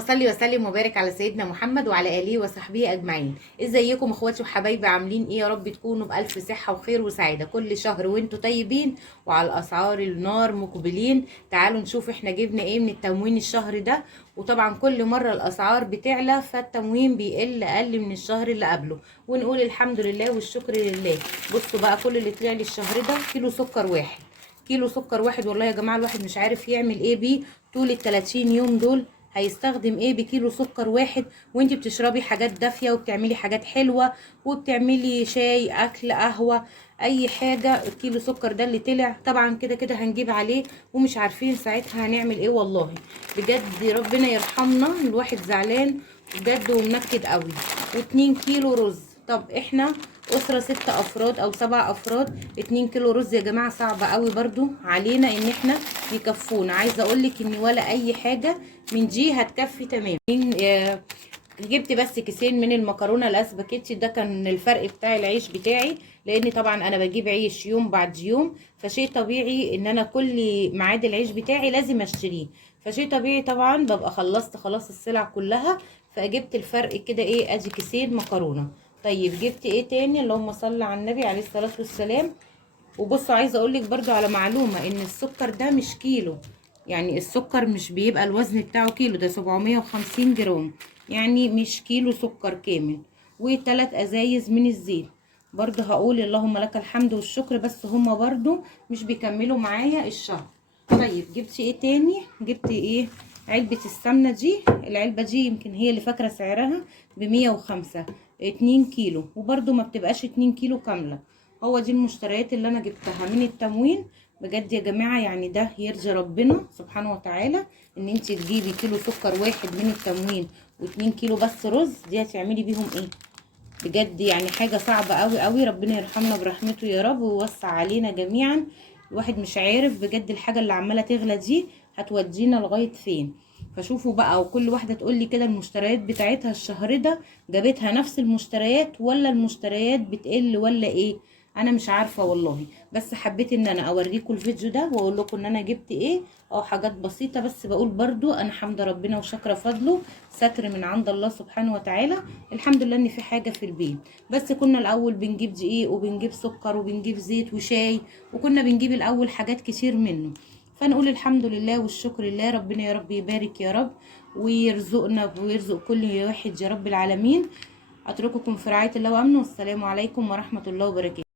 صلي وسلم وبارك على سيدنا محمد وعلى اله وصحبه اجمعين. ازيكم اخواتي وحبايبي؟ عاملين ايه؟ يا رب تكونوا بالف صحه وخير وسعاده كل شهر وانتم طيبين وعلى الاسعار النار مقبلين. تعالوا نشوف احنا جبنا ايه من التموين الشهر ده. وطبعا كل مره الاسعار بتعلى فالتموين بيقل اقل من الشهر اللي قبله، ونقول الحمد لله والشكر لله. بصوا بقى كل اللي طلع لي الشهر ده كيلو سكر واحد. كيلو سكر واحد والله يا جماعه الواحد مش عارف يعمل ايه بيه طول ال 30 يوم دول. هيستخدم ايه بكيلو سكر واحد وانتي بتشربي حاجات دافيه وبتعملي حاجات حلوه وبتعملي شاي اكل قهوه اي حاجه؟ الكيلو سكر ده اللي طلع طبعا كده كده هنجيب عليه ومش عارفين ساعتها هنعمل ايه. والله بجد ربنا يرحمنا، الواحد زعلان بجد ومنكد قوي. و2 كيلو رز. طب احنا اسره 6 افراد او 7 افراد، 2 كيلو رز يا جماعه صعبه قوي برضو علينا ان احنا يكفونا. عايزه اقولك ان ولا اي حاجه من دي هتكفي تمام. جبت بس كيسين من المكرونه الاسباجيتي، ده كان الفرق بتاع العيش بتاعي، لان طبعا انا بجيب عيش يوم بعد يوم، فشيء طبيعي ان انا كل ميعاد العيش بتاعي لازم اشتريه، فشيء طبيعي طبعا ببقى خلصت خلاص السلع كلها، فجبت الفرق كده ايه، ادي كيسين مكرونه. طيب جبت ايه تاني؟ اللهم صل على النبي عليه الصلاه والسلام. وبصوا عايزه اقول لك برضو على معلومه، ان السكر ده مش كيلو، يعني السكر مش بيبقى الوزن بتاعه كيلو، ده 750 جرام، يعني مش كيلو سكر كامل. و3 ازايز من الزيت. برضو هقول اللهم لك الحمد والشكر، بس هما برضو مش بيكملوا معايا الشهر. طيب جبت ايه تاني؟ جبت ايه؟ علبة السمنة دي، العلبة دي يمكن هي اللي فاكرة سعرها ب105، 2 كيلو، وبرضو ما بتبقاش 2 كيلو كاملة. هو دي المشتريات اللي انا جبتها من التموين. بجد يا جماعه يعني ده يرضي ربنا سبحانه وتعالى، ان انت تجيبي كيلو سكر واحد من التموين و2 كيلو بس رز، دي هتعملي بيهم ايه؟ بجد يعني حاجه صعبه قوي قوي. ربنا يرحمنا برحمته يا رب ويوسع علينا جميعا. الواحد مش عارف بجد الحاجه اللي عماله تغلى دي هتودينا لغايه فين. فشوفوا بقى، وكل واحده تقول لي كده المشتريات بتاعتها الشهر ده جابتها نفس المشتريات ولا المشتريات بتقل ولا ايه؟ انا مش عارفه والله، بس حبيت ان انا اوريكم الفيديو ده واقول لكم ان انا جبت ايه. حاجات بسيطه، بس بقول برضو انا حمد ربنا وشاكره فضله، ستر من عند الله سبحانه وتعالى. الحمد لله ان في حاجه في البيت. بس كنا الاول بنجيب دقيق وبنجيب سكر وبنجيب زيت وشاي، وكنا بنجيب الاول حاجات كتير منه. فنقول الحمد لله والشكر لله. ربنا يا رب يبارك يا رب ويرزقنا ويرزق كل واحد يا رب العالمين. اترككم في رعايه الله وامنه، والسلام عليكم ورحمه الله وبركاته.